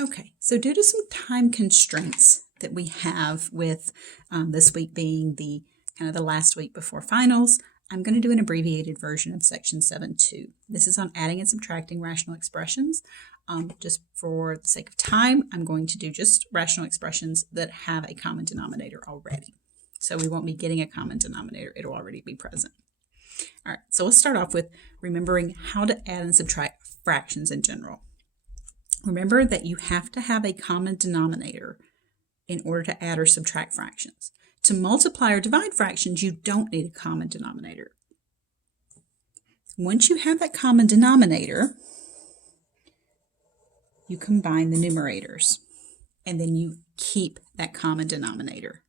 Okay, so due to some time constraints that we have with this week being the kind of the last week before finals, I'm going to do an abbreviated version of section 7.2. This is on adding and subtracting rational expressions. Just for the sake of time, I'm going to do just rational expressions that have a common denominator already. So we won't be getting a common denominator, it'll already be present. All right, so let's start off with remembering how to add and subtract fractions in general. Remember that you have to have a common denominator in order to add or subtract fractions. To multiply or divide fractions, you don't need a common denominator. Once you have that common denominator, you combine the numerators, and then you keep that common denominator.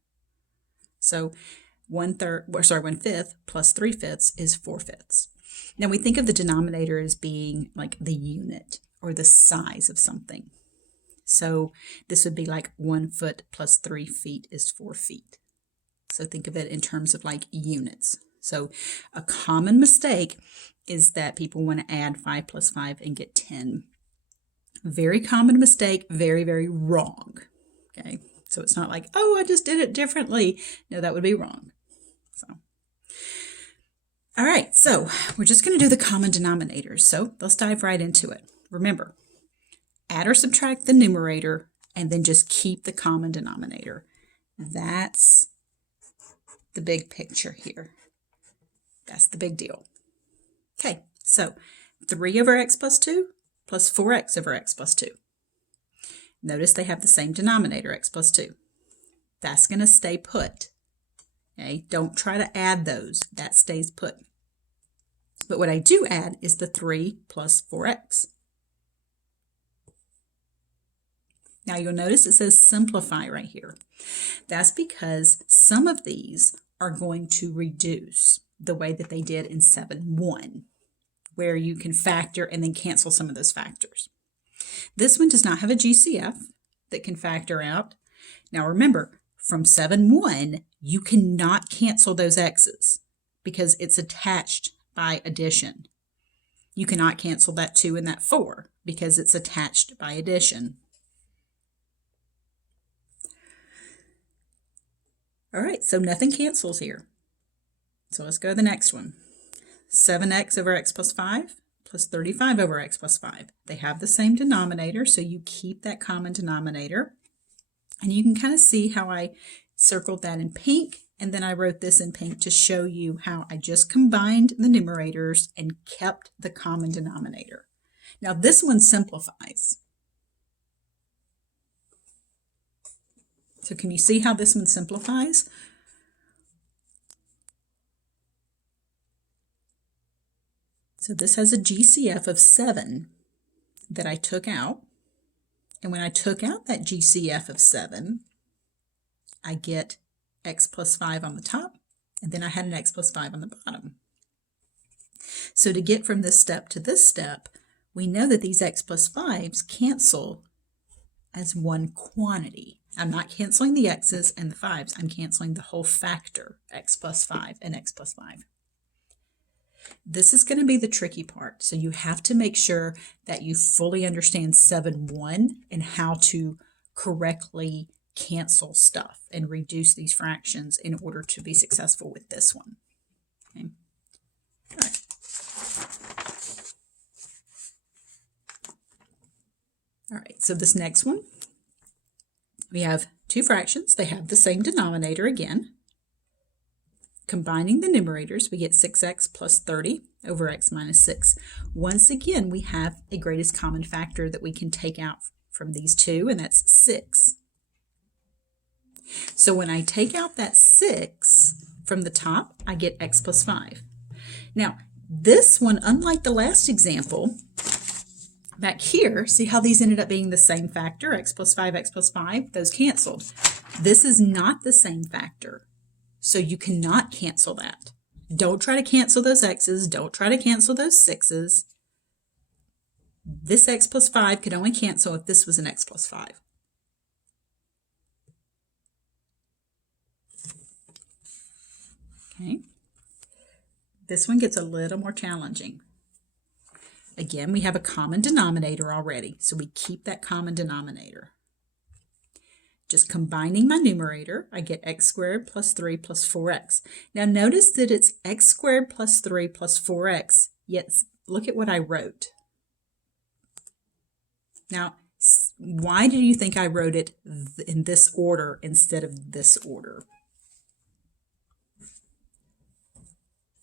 So 1/5 plus 3/5 is 4/5. Now we think of the denominator as being like the unit or the size of something. So this would be like 1 foot plus 3 feet is 4 feet. So think of it in terms of like units. So a common mistake is that people want to add 5 plus 5 and get 10. Very common mistake, very, very wrong. Okay, so it's not like, oh, I just did it differently. No, that would be wrong. So, all right, so we're just going to do the common denominators. So let's dive right into it. Remember, add or subtract the numerator and then just keep the common denominator. That's the big picture here. That's the big deal. Okay, so 3 over x plus 2 plus 4x over x plus 2. Notice they have the same denominator, x plus 2. That's going to stay put. Okay, don't try to add those. That stays put. But what I do add is the 3 plus 4x. Now you'll notice it says simplify right here. That's because some of these are going to reduce the way that they did in 7.1, where you can factor and then cancel some of those factors. This one does not have a GCF that can factor out. Now remember, from 7.1, you cannot cancel those x's because it's attached by addition. You cannot cancel that 2 and that 4 because it's attached by addition. All right, so nothing cancels here. So let's go to the next one. 7x over x plus 5 plus 35 over x plus 5. They have the same denominator, so you keep that common denominator. And you can kind of see how I circled that in pink, and then I wrote this in pink to show you how I just combined the numerators and kept the common denominator. Now this one simplifies. So can you see how this one simplifies? So this has a GCF of 7 that I took out. And when I took out that GCF of 7, I get x plus 5 on the top, and then I had an x plus 5 on the bottom. So to get from this step to this step, we know that these x plus 5s cancel as one quantity. I'm not canceling the x's and the 5s. I'm canceling the whole factor, x plus 5 and x plus 5. This is going to be the tricky part. So you have to make sure that you fully understand 7.1 and how to correctly cancel stuff and reduce these fractions in order to be successful with this one. Okay. All right. All right, so this next one, we have two fractions. They have the same denominator again. Combining the numerators, we get 6x plus 30 over x minus 6. Once again, we have a greatest common factor that we can take out from these two, and that's 6. So when I take out that 6 from the top, I get x plus 5. Now, this one, unlike the last example, back here, see how these ended up being the same factor, x plus 5, those canceled. This is not the same factor, so you cannot cancel that. Don't try to cancel those x's, don't try to cancel those 6's. This x plus 5 could only cancel if this was an x plus 5. Okay. This one gets a little more challenging. Again, we have a common denominator already, so we keep that common denominator. Just combining my numerator, I get x squared plus 3 plus 4x. Now notice that it's x squared plus 3 plus 4x, yet look at what I wrote. Now, why do you think I wrote it in this order instead of this order?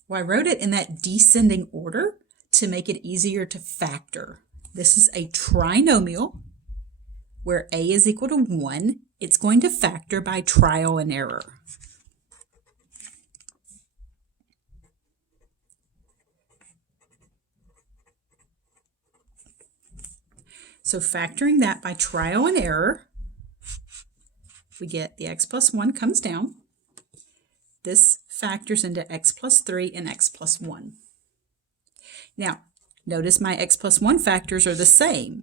Well, I wrote it in that descending order to make it easier to factor. This is a trinomial where a is equal to 1. It's going to factor by trial and error. So factoring that by trial and error, we get the x plus 1 comes down. This factors into x plus 3 and x plus 1. Now, notice my x plus 1 factors are the same.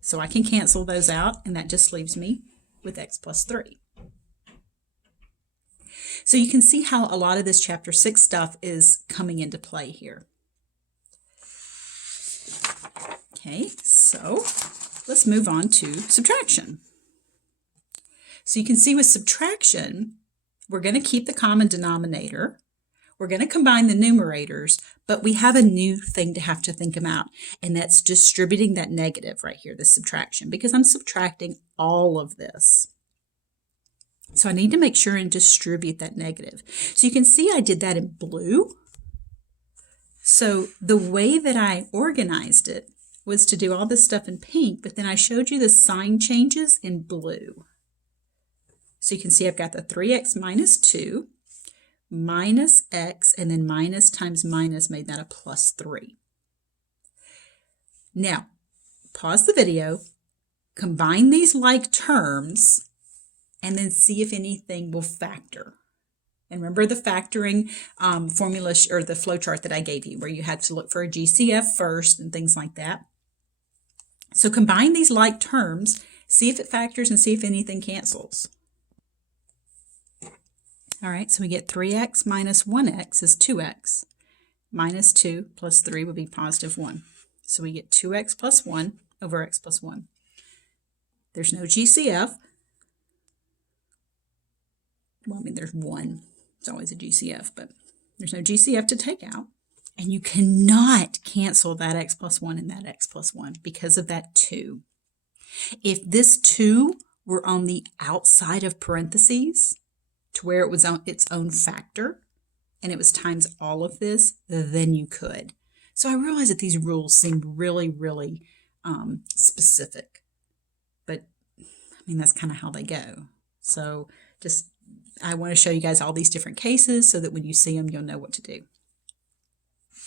So I can cancel those out, and that just leaves me with x plus 3. So you can see how a lot of this chapter 6 stuff is coming into play here. Okay, so let's move on to subtraction. So you can see with subtraction, we're going to keep the common denominator. We're going to combine the numerators, but we have a new thing to have to think about, and that's distributing that negative right here, the subtraction, because I'm subtracting all of this. So I need to make sure and distribute that negative. So you can see I did that in blue. So the way that I organized it was to do all this stuff in pink, but then I showed you the sign changes in blue. So you can see I've got the 3x minus 2 minus x, and then minus times minus made that a plus 3. Now, pause the video, combine these like terms, and then see if anything will factor. And remember the factoring formula or the flow chart that I gave you, where you had to look for a GCF first and things like that. So combine these like terms, see if it factors, and see if anything cancels. All right, so we get 3x minus 1x is 2x. Minus 2 plus 3 would be positive 1. So we get 2x plus 1 over x plus 1. There's no GCF. Well, I mean, there's 1. It's always a GCF, but there's no GCF to take out. And you cannot cancel that x plus 1 and that x plus 1 because of that 2. If this 2 were on the outside of parentheses, to where it was on its own factor, and it was times all of this, then you could. So I realize that these rules seem really, really specific, but I mean, that's kind of how they go. So just, I want to show you guys all these different cases so that when you see them, you'll know what to do.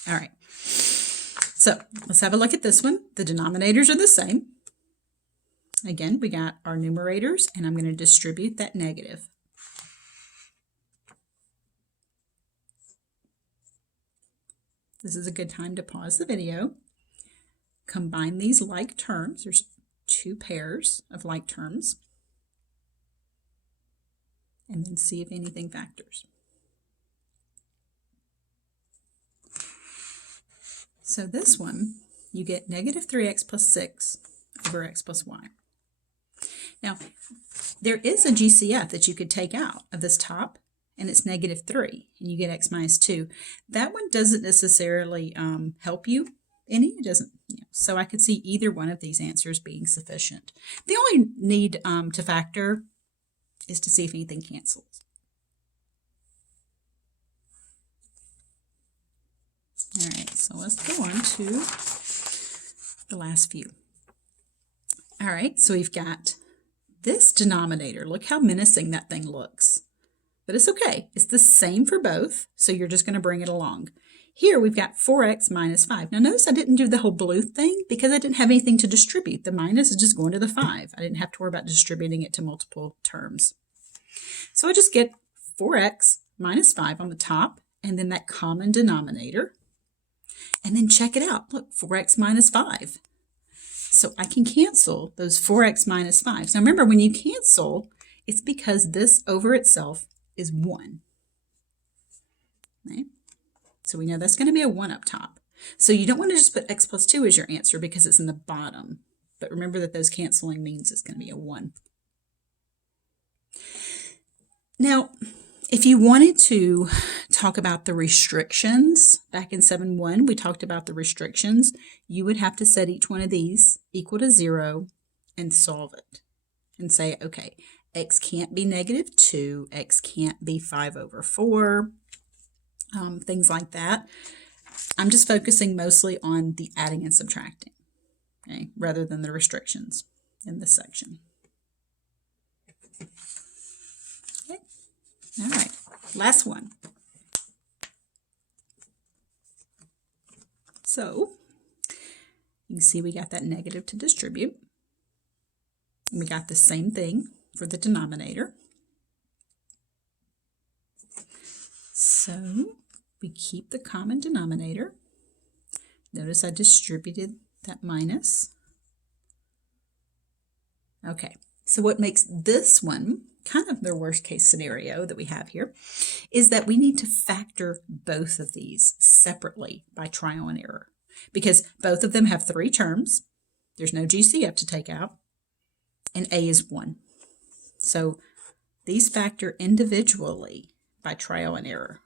All right, so let's have a look at this one. The denominators are the same. Again, we got our numerators, and I'm going to distribute that negative. This is a good time to pause the video, combine these like terms. There's 2 pairs of like terms, and then see if anything factors. So this one, you get negative 3x plus 6 over x plus y. Now, there is a GCF that you could take out of this top, and it's negative 3, and you get x minus 2. That one doesn't necessarily help you any. It doesn't. So I could see either one of these answers being sufficient. The only need to factor is to see if anything cancels. All right, so let's go on to the last few. All right, so we've got this denominator. Look how menacing that thing looks. But it's okay. It's the same for both, so you're just going to bring it along. Here we've got 4x minus 5. Now notice I didn't do the whole blue thing because I didn't have anything to distribute. The minus is just going to the 5. I didn't have to worry about distributing it to multiple terms. So I just get 4x minus 5 on the top, and then that common denominator. And then check it out. Look, 4x minus 5. So I can cancel those 4x minus 5. Now remember, when you cancel, it's because this over itself is 1. Okay? So we know that's going to be a 1 up top. So you don't want to just put x plus 2 as your answer because it's in the bottom. But remember that those canceling means it's going to be a 1. Now, if you wanted to talk about the restrictions, back in 7.1, we talked about the restrictions. You would have to set each one of these equal to 0 and solve it. And say, okay, x can't be negative 2, x can't be 5 over 4, things like that. I'm just focusing mostly on the adding and subtracting, okay, rather than the restrictions in this section. Okay. All right, last one. So you can see we got that negative to distribute. We got the same thing for the denominator. So we keep the common denominator. Notice I distributed that minus. Okay, so what makes this one kind of the worst case scenario that we have here is that we need to factor both of these separately by trial and error because both of them have 3 terms. There's no GCF to take out, and A is 1. So these factor individually by trial and error.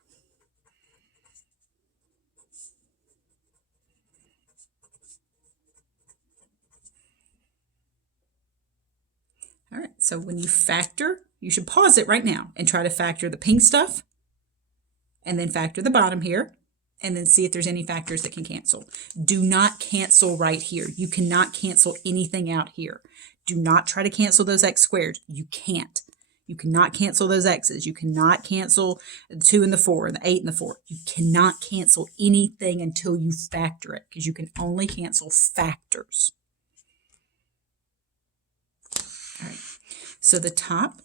All right, so when you factor, you should pause it right now and try to factor the pink stuff and then factor the bottom here and then see if there's any factors that can cancel. Do not cancel right here. You cannot cancel anything out here. Do not try to cancel those x squared. You can't. You cannot cancel those x's. You cannot cancel the 2 and the 4 and the 8 and the 4. You cannot cancel anything until you factor it because you can only cancel factors. All right, so the top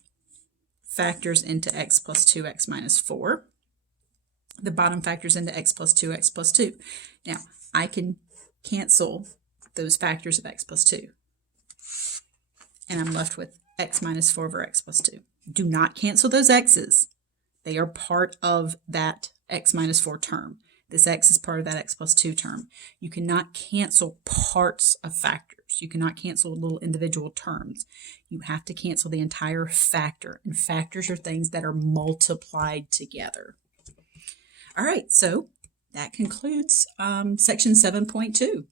factors into x plus 2x minus 4. The bottom factors into x plus 2x plus 2. Now, I can cancel those factors of x plus 2. And I'm left with x minus 4 over x plus 2. Do not cancel those x's. They are part of that x minus 4 term. This x is part of that x plus 2 term. You cannot cancel parts of factors. You cannot cancel little individual terms. You have to cancel the entire factor. And factors are things that are multiplied together. All right, so that concludes section 7.2.